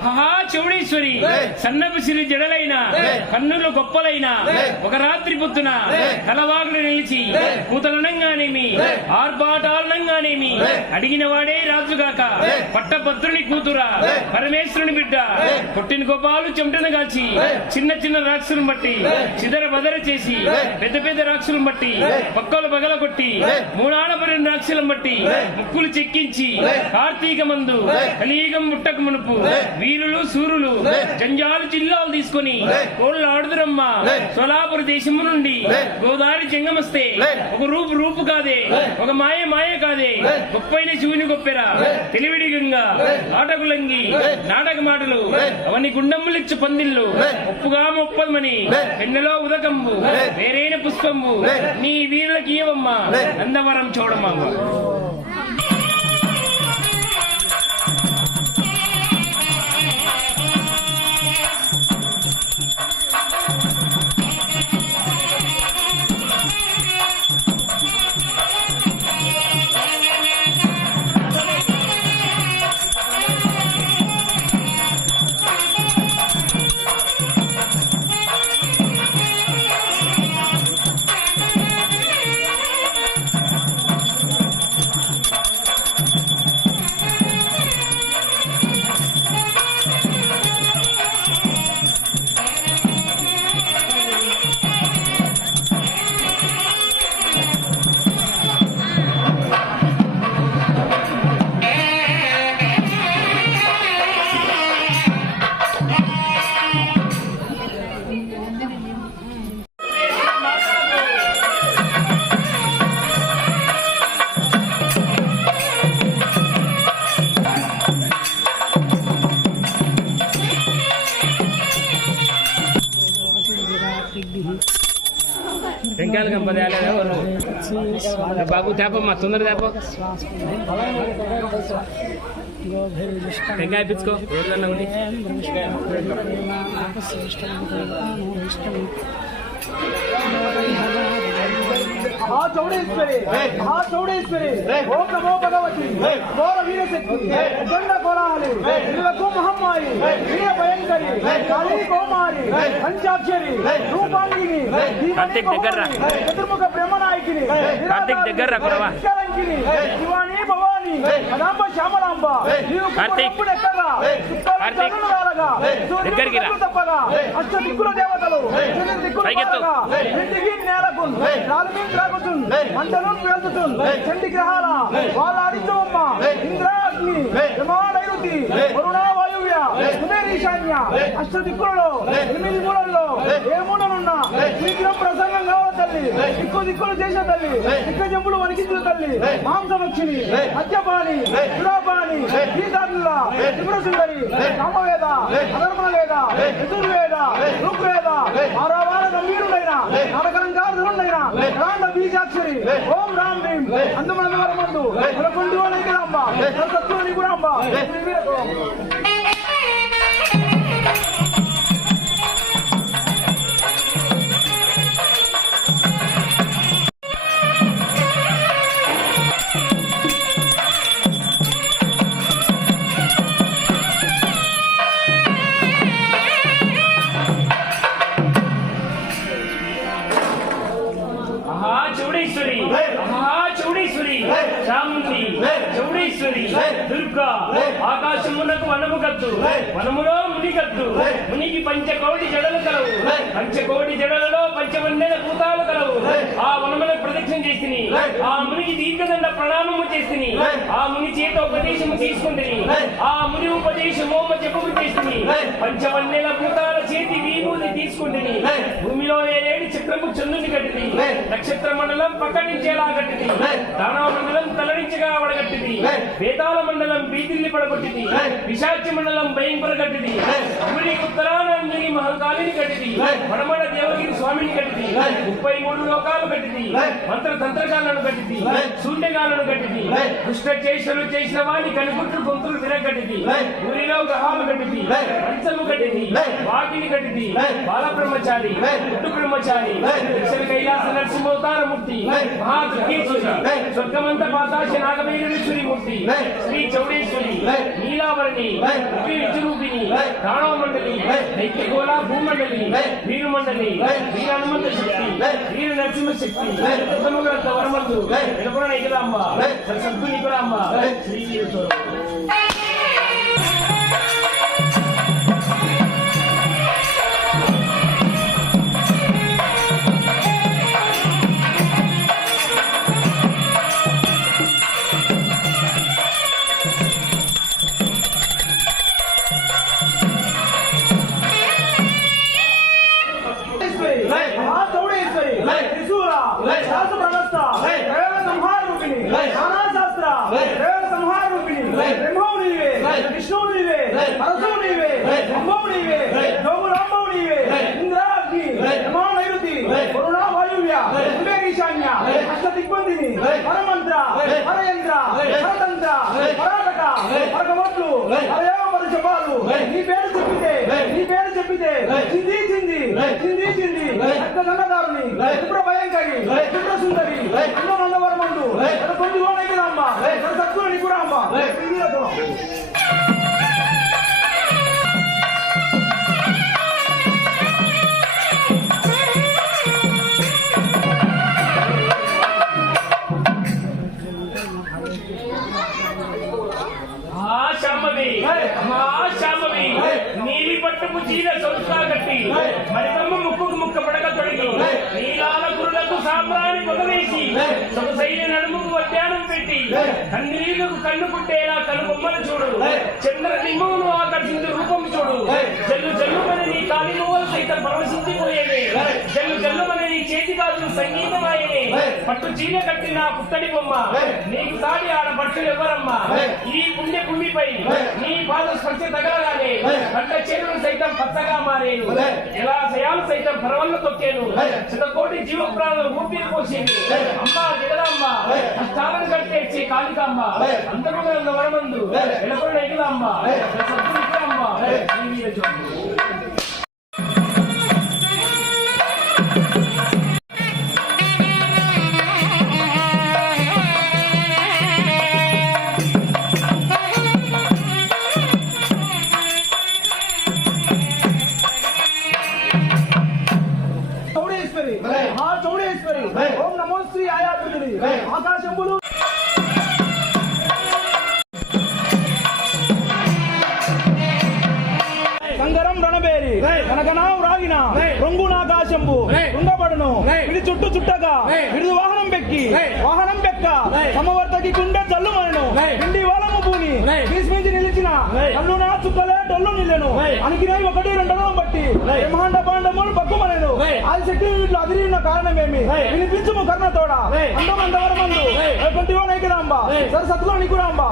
ఆహా చౌడేశ్వరి సన్నపు సిరి జడలైన కన్నులు గొప్పలైన ఒక రాత్రి పొద్దున కలవాగులు నిలిచి కూతలనంగానేమి ఆర్భాటాలనంగానేమి అడిగిన వాడే రాజుగాక పట్టభద్రుని కూతురా పరమేశ్వరుని బిడ్డ పుట్టిన గోపాలు చెమటను కాల్చి చిన్న చిన్న రాక్షసులను బట్టి చిదర బదర చేసి పెద్ద పెద్ద రాక్షసులను బట్టి పక్కలు పగల కొట్టి మూడాడపడిన రాక్షసులను బట్టి ముక్కులు చెక్కించి కార్తీక మందు కలియుగం ముట్టక మునుపు వీరులు సూరులు జంజాలు జిల్లాలు తీసుకుని కోళ్ళు ఆడుదురమ్మా సోలాపుర దేశము నుండి గోదావరి చెంగమస్తే ఒక రూపు కాదే ఒక మాయ కాదే గొప్పైన శివుని గొప్పెరా తెలివిడిగంగా ఆటకులంగి నాటక మాటలు అవన్నీ గుండమ్ములిచ్చు పందిళ్ళు ఒప్పుగా మొప్పదమని పెన్నెలో ఉదకంబు వేరైన పుష్పంబు నీ వీరులకి ఇవ్వమ్మా అందవరం చూడమ్మా. వెంకాయలు కంపదేయాలి బాబు తేపమ్మా తొందర తేప వెంకాయ పిచ్చుకో రోజులన్నా ఒకటి చౌడేశ్వరి ఓం నమో భగవతి ఘోర వీరశక్తి ఉదండ కోలాహలి నిలకు మహమ్మారి వీర భయంకరి కాళీ కౌమారి పంచాక్షరి రూపాంగిని చతుర్ముఖ బ్రహ్మనాయకిని శివాని భవాని అనాంబ శ్యామలాంబ తప్పగా అష్ట దిక్కుల దేవతలు ఇంటికి నేలకు మంటలు పేల్చుతుంది చండి గ్రహాల వాళ్ళ ఆడించవమ్మ ఇంద్రాగ్ని నైరుతి వరుణ వాయువ్య ఈశాన్య అష్ట దిక్కులలో 8 మూలల్లో ఏ మూలనున్నా శీఘ్రం ప్రసంగం కావాలి తల్లి దిక్కులు చేసే తల్లి దిక్క జంపులు వణికించిన తల్లి మాంసభక్షిణి మద్యపాని సురాపాని గీతాత్ముల త్రిపుర సుందరి సామవేద అధర్మవేద యజుర్వేద ఋగ్వేద ఆరావార గంభీరుడైన నాటకలంకారుడైన రాండ బీజాక్షరి ఓం రామ్ భీం అందుమందు కొలకొండు అనేకరాంబ సత్తుల నిగురాంబ చాముండి చౌడేశ్వరి దుర్గా ఆకాశమునకు వనము కద్దు వనములో ముని కద్దు మునికి పంచకోటి జడలు కలవు పంచకోటి జడలలో పంచవన్నెల భూతాలు కలవు ఆ వనమున ప్రదక్షిణ చేసిని ఆ మునికి దీర్ఘదండ ప్రణామము చేసిని ఆ ముని చేత ఉపదేశము తీసుకుంటుని ఆ ముని ఉపదేశము జపము చేసిని పంచవన్నెల భూతాల చేతి విభూతి తీసుకుంటుని భూమిలో 7 చక్రము చంద్రుని కట్టింది నక్షత్ర మండలం పక్కనించేలా కట్టింది దానవ మండలం తలరించగా వడగట్టింది వేతాల మండలం బీదిల్లి పడగొట్టింది విశాఖ మండలం భయంకర కట్టింది ముని ఉత్తరాన మహంకాళిని కట్టింది పడమడ దేవగిరి స్వామిని కట్టింది 33 లోకాలు కట్టింది మంత్ర తంత్రకాలను కట్టింది శూన్యకాలను కట్టింది దుష్ట చేష్టలు చేసిన వాడిని కనుగుట్లు గొంతులు తిరగట్టింది ఊరిలో గ్రహాలు కట్టింది పంచము కట్టింది వాకిని కట్టింది బాల బ్రహ్మచారి పుట్టు బ్రహ్మచారి దక్షిణ కైలాస నరసింహవతార మూర్తి మహాత్రికేశ్వరి స్వర్గమంత పాతాశ నాగమేశ్వరి మూర్తి శ్రీ చౌడేశ్వరి నీలావరణి విద్యురూపిణి రాణవ మండలి దైత్యగోళ భూమండలి వీరు మండలి వీర హనుమంత శక్తి వీర నరసింహ శక్తి ఉత్తమగ్రంథ వరమందు ఎలపుర నైకదాంబ సద్గు నికురాంబ శ్రీ महाचौडेश्वरी त्रिशूल शास्त्र प्रवक्ता प्रयोग संहार रूपिणी नाना शास्त्र प्रयोग संहार रूपिणी ब्रह्मौ नीवे विष्णु नीवे परशु नीवे ब्रह्मौ नीवे जोगु रामौ नीवे इंद्राग्नि यमा नैरुति वरुणा वायुव्य कुबेर ईशान्य अष्ट दिग्बंधिनी परमंत्र परयंत्र परतंत्र पराटक పరగమట్లు అరయో పరిచపాలు నీ పేరు చెప్పితే చింది చింది రక్త గంగదారుని త్రిపుర భయంకరి త్రిపుర సుందరి అన్నవరమందు కొన్ని ఓనైకి రామ్మ సత్తుల నికురామ్మ నీలి పట్టుకు చీర సొంతా కట్టి మరితమ్మ ముక్కుకు ముక్క పడక తొడిగి నీలాల గురులకు సాంబ్రాణి పొగవేసి సొగసైన నడుముకు వడ్డానం పెట్టి కన్నీళ్లకు కన్ను పుట్టేలా కను బొమ్మలు చూడు చంద్ర నిమ్మను ఆకర్షించే రూపం చూడు జల్లుమని నీ కాలి నువ్వులు సైతం పరవశించిపోయేది జల్లుమని నీ చేతి కాదు సంగీతమాయనే పట్టు చీర కట్టి నా పుత్తడి బొమ్మ నీకు సాడి ఆడ పట్టులు ఎవరమ్మా ఈ పుణ్య భూమిపై నీ పాద స్పర్శ తగలగానే పంట చేతులు సైతం పచ్చగా మారేను జలాశయాలు సైతం పరవల్ల తొక్కేను శతకోటి జీవ ప్రాణులు ఊపిరి పోసేది అమ్మా జగదమ్మ కష్టాలను కట్టేసి కాళికామ్మ అందరూ వరమందు ఎలపడి ఎగిలమ్మ సత్తునికమ్మ చౌడేశ్వరి ఓం నమో శ్రీ ఆయాతుడి ఆకాశంబులు సంగరం రణబేరి కనకనాం రాగిన రొంగునాకాశంబు ఉండబడును విడి చుట్టు చుట్టగా విడుదు వాహనం పెక్క సమవర్తకి గుండె జల్లుమనెను ఇండి వాళ్ళము భూని తీసుమించి నిలిచిన కల్లునా చుక్కలే డొల్లు నిల్లెను అనికినవి 1-2 బట్టి బ్రహ్మాండ పాండములు పక్కుమనెను ఆది శక్తి వీటిలో అదిరిన కారణమేమి వినిపించుము కర్ణతోడ అందమందవరమందు కొంటివో నైకరాంబ సరసత్తులో నికురాంబ